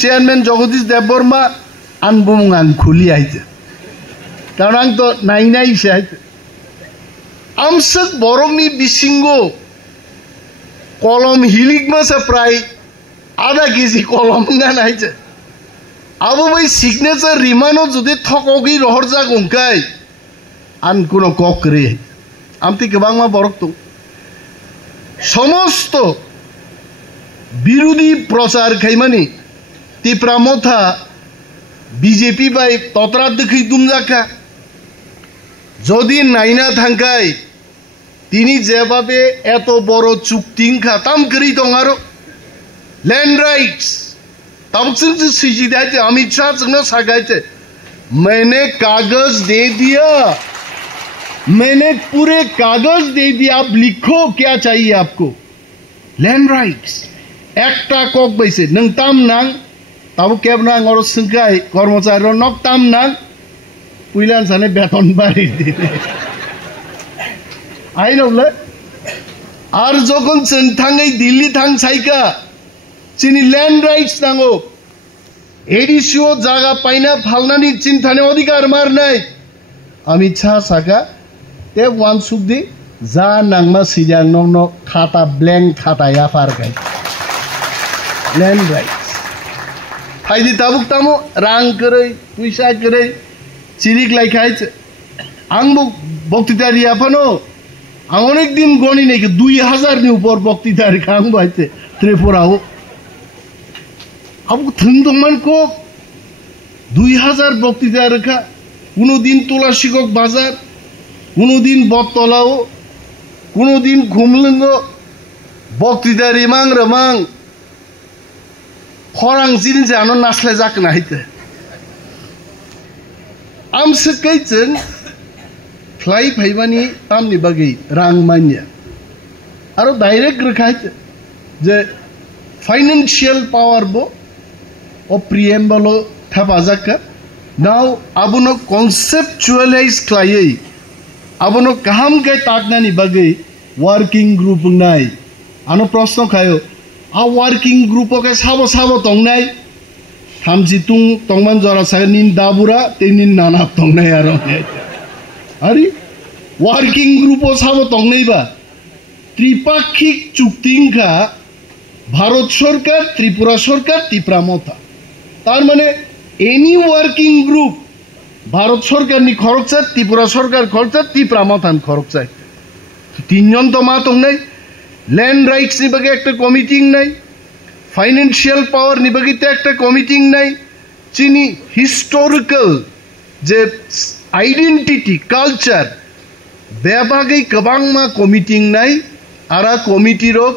chairman Jagadish Debbarma আনবুমুং আং খুলি আইছে কারণ আং তো নাই সে আইছে আমসক বরংনি বিসিঙ্গ কলম হিলিক মাসে প্রায় আধা কেজি কলম গান আইছে আবো ভাই সিগনেচার রিমানো যদি থকগি রহর যাক উঙ্কাই আন কোনো কক রে আমতি গোबांमा বরক তো সমস্ত বিরোধী প্রচার খাইমানি তিপ্রামথা বিজেপি বাই ততরা দেখি দুমজাকা যদি নাইনা থাকায় তিনি যেভাবে এত বড় চুক্তি খাতাম করি দং আরো लैंड राइट्स तब से सीधा अमित शाह ने सगाइते मैंने कागज दे दिया मैंने पूरे कागज दे दिया आप लिखो क्या चाहिए आपको लैंड राइट्स एकटा कक बैसे नंग ताम नांग तब केब नांग और संखाय कर्मचारी नक ताम नांग पुइलान साने बेतन बाड़ी दे आई नबले आर जखन जों थांगै दिल्ली थांग साइका चिनी लैंड राइट्स नांगो एडिसिओ जागा पाइना फालनानि चिन थाने अधिकार मार नाय अमित शाह साका ते वान सुखदि जा नांगमा सिजां ननो खाता ब्लैंक खाता या फार गाय लैंड राइट्स फाइदि ताबुक तामो रां करै पैसा करै चिरिक लाइखाइछ आंबो बक्तितारि आफानो आं अनेक दिन गणि नै 2000 नि ऊपर बक्तितारि आंबो आइते त्रिपुराओ अब थंदमान को 2000 बक्तिता रखा कोनो दिन तुलासिকক बाजार कोनो दिन बतलाओ कोनो दिन घुमलंगो बक्तिता रिमांग रमांग खरां जिन जानो नासले जाक नाइते आमसे कैचन फ्लाई फाइबानी तामनि बागै रां मान्या आरो डाइरेक्ट रखाइते जे फाइनेंशियल पावर बो or preamble thapazaka now abono conceptualize klayai abono kaham kai taknani bagai working group nai ano proshno khayo a working group ke sabo tongnai hamji tung tongman jora sanin dabura tenin nana tongnai aro ari working group sabo tongnai ba tripakhik chuktingkha Bharat सरकार त्रिपुरा सरकार तिप्रामथा तार माने any working group Bharat सरकार नि खरकचा त्रिपुरा सरकार खरकचा तिप्रामथान खरकचा तीनजन तो मा दं नाय लैंड राइट्स नि बागे एकटा कमिटी नाय फाइनेंशियल पावर नि बागे एकटा कमिटी नाय चिनी हिस्टोरिकल जे आइडेंटिटी कल्चर बेबागे गोबांमा कमिटी नाय आरा कमिटी रो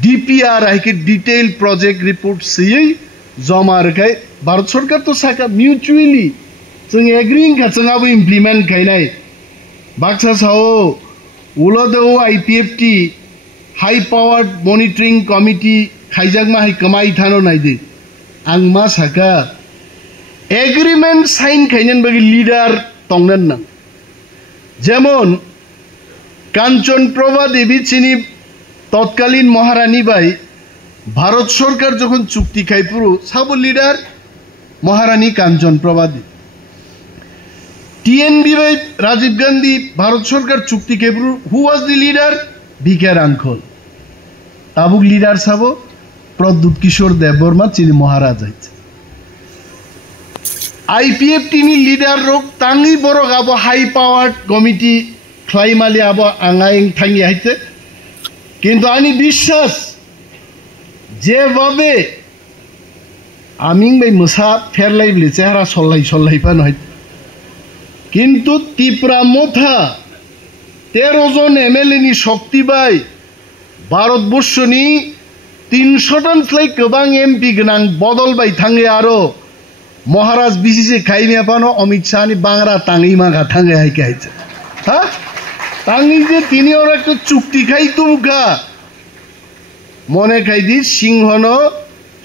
डीपीआर है कि डिटेल प्रोजेक्ट रिपोर्ट से जमा रखाय भारत सरकार तो साका म्यूचुअली जों एग्रीइंग का जोंआबो इमप्लीमेंट खायनाय बाक्सा साओ उलोदो IPFT high powered monitoring committee खाइजाक मा हाय कमाई थानो नायदे आं मा साका एग्रीमेंट साइन खायनान बागै लीडर तंगनन ना जेमन कांचन प्रभा देवी चिनी तत्कालीन महारानी बाई भारत सरकार जखन चुक्ति खाइपुरु साबो लीडर महारानी कांचन प्रभा टीएनबी बाई राजीव गांधी भारत सरकार चुक्ति खाइपुरु who was the leader BK Hrangkhawl ताबुक लीडर साबो प्रद्युत किशोर देबबर्मा चिनी महाराज आईपीएफटी नि लीडर रोक तांगी बरक आबो हाई पावर्ड कमिटी ख्लाइमाली आबो आंगाइं थांगी हाइते किन्तु आनी विश्वास जे भावे आमिं बाय मोसा फेरलाइब्ले चेहरा सल्लाय पान हय किन्तु तिप्रामथा 13 जन एमएलए नि शक्ति बाय भारतबर्षनि 300 टन फ्लाई गोबां एमपि गोनां बदल बाय थाङो आरो महाराज बिसिसे खाइमे पानो अमित शाह नि बांग्रा ताङै मागा थाङो हायके हायছে हा तांगी जे तिनी और एक चुक्ति खाई तुमका मने खाई सिंहनो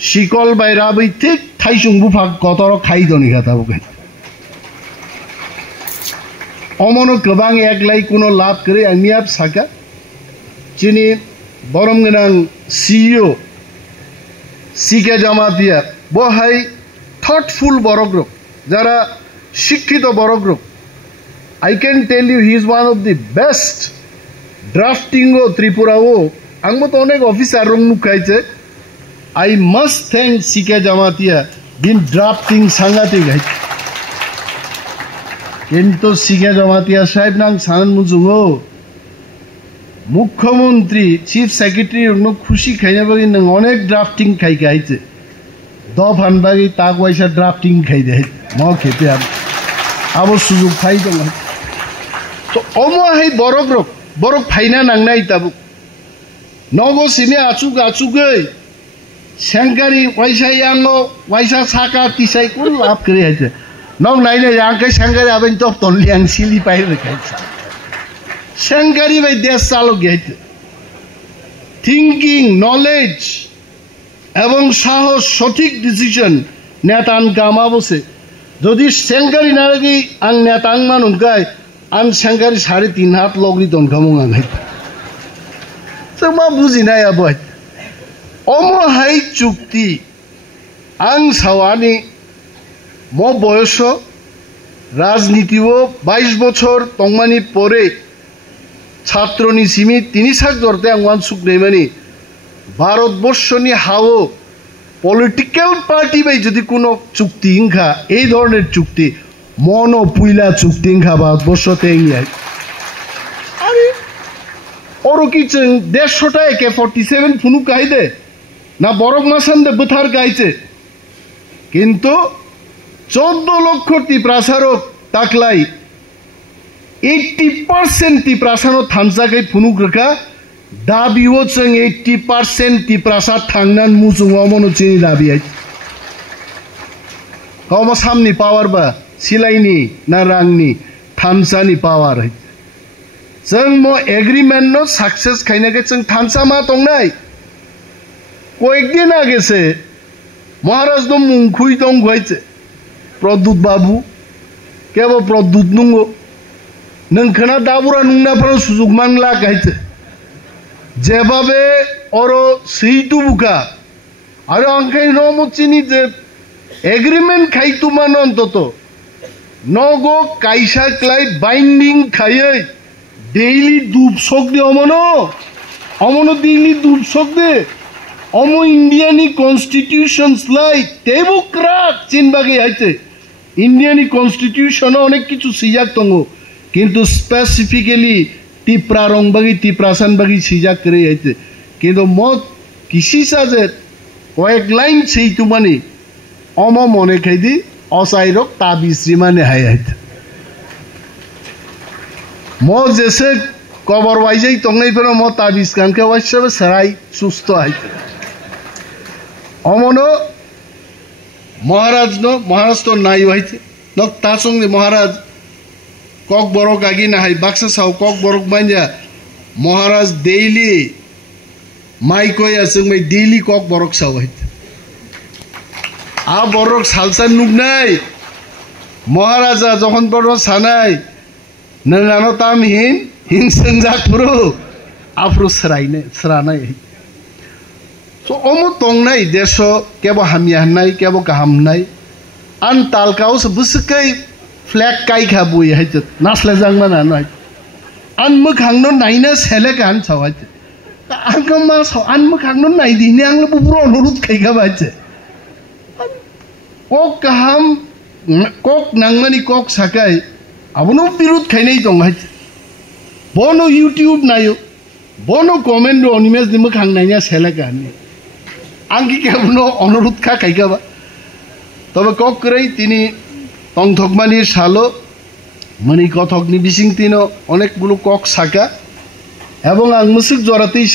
शिकल बायरा बै ठीक थाइसुं बुफा कतर खाई दनि खाता बुके अमनो गोबां एकलाई कोनो लाभ करे आंनियाब साका चिनी बरम गोनां सीईओ सीके जमातिया বহাই থটফুল বড়গ্রুপ যারা শিক্ষিত বড়গ্রুপ I can tell you he is one of the best drafting o Tripura o angmo to onek officer rong nukaise I must thank Sikha Jamatia bin drafting sangati gai কিন্তু Sikha Jamatia sahib nang sanan mujungo মুখ্যমন্ত্রী chief secretary অন্য খুশি খাইনা বাকি নং অনেক drafting খাই খাইছে দফান বাকি তা পয়সা ড্রাফটিং খাই দেয় ম খেতে আবার সুযোগ খাই দङ তো অমহাই বরক ফাইনা নাংনাই তাবু নগো সিনে আচুগৈ সেংকারি পয়সা ইয়াঙ্গো পয়সা সাকা তিসাই কোন লাভ করে আছে নং নাইনে ইয়াংকে সেংকারি আবেন তো তনলিয়াং সিলি পাইরে খাইছে সেংকারি বাই দেশ চালক গেছে থিঙ্কিং নলেজ এবং সাহস সঠিক ডিসিশন নেতান কামা বসে যদি সেংকারি না রাখি আং নেতাং মানুন গায় আং সেংকারি 3.5 হাত লগরি দনখামুং আঙাই মা বুঝি নাই আবাই অমহাই চুক্তি আং সাওয়ানি ম বয়স রাজনীতিও 22 বছর তংমানি পরে ছাত্রনি সিমি তিনি সাক ধরতে আংওয়ান সুখ নেই মানে ভারতবর্ষনি হাও পলিটিক্যাল পার্টি বাই যদি কোনো চুক্তি ইংখা এই ধরনের চুক্তি মন পুইলা চুক্তি ইংখা ভারতবর্ষতে ইংয়াই আরে ওরও কি 150টা AK-47 ফুনু কাইদে না বরক মাসান দে বুথার গাইছে কিন্তু 14 লক্ষ টিপ্রাসারক তাকলাই 80% টিপ্রাসানো থানসাकै ফুনুক রেখা দাবিও जों 80% টিপ্রাসা থাংনান মুজুং অমনো চিনি দাবি আই কম সামনি পাওয়ার বা সিলাইনি না রাংনি থানসানি পাওয়ার আই जों मो एग्रीमेंट नो सक्सेस खाइनाके जों थानसा मा दंनाय कয়েকদিন আগেছে মহারাজ নো মুংখুই দং গইছে প্রদ্যুৎ বাবু কেব প্রদ্যুৎ নুঙ্গো नोंखोना दाबुरा नुंनाफोराव सुजुग मांगला गाइছে যেভাবে অরো সেইটু বুকা আর আংখাই নমচিনি যে এগ্রিমেন্ট খাইতু মান অন্তত নগো কাইসা ক্লাই বাইন্ডিং খাইয়ে ডেইলি দুপসক দে অমনো ডেইলি দুপসক দে অমো ইন্ডিয়ানি কনস্টিটিউশনস লাই ডেমোক্রেট চিনবাগে আইছে ইন্ডিয়ানি কনস্টিটিউশন অনেক কিছু সিজাক তঙ্গ কিন্তু স্পেসিফিক্যালি টিপ্রা রংবাগি টিপ্রাসান বাগি সিজাক করে আইছে কিন্তু মত কিসি সাজে কয়েক লাইন সেইটু মানে অম মনে খাইদি অসাইরক তাবিশ্রী মানে হাই আইছে ম যেসে কবর ওয়াইজাই তংনাই ফের ম তাবিজ কানকে ওয়াইসাবে সারাই সুস্থ আইছে অমনো মহারাজ তো নাই হইছে নক তা সঙ্গে মহারাজ কক বরক আগি না হাই বাক্সা সাও কক বরক মাইয়া মহারাজ ডেইলি মাই কই আছে my daily cock Borok Sao হইছে আ বরক সালসান নুক নাই মহারাজা যখন বড় সানাই নঙ্গানো তাম হিন সঞ্জাক পুরো আফরো সরানাই So omo tongnai deso kebo hamiahnai kebo kahamnai an talkau sebusekai flag kai khabui haitet nasle jangmana noi an mukhangno naina selekan sawait angkama saw an mukhangno nai dini anglo buburo onurut kai khabache kok kaham kok nangmani kok sakai abono birut khainai tonghai bono YouTube nayo bono comment on image di mukhang naina selekan आंगी केवनो अनुरोध खा खाइकाबा तबे cock করেই তিনি তংথকমানির শালো মনি কথকনি বিসিং তিনো অনেকগুলো cock সাকা এবং আংমুসিক জরাতেই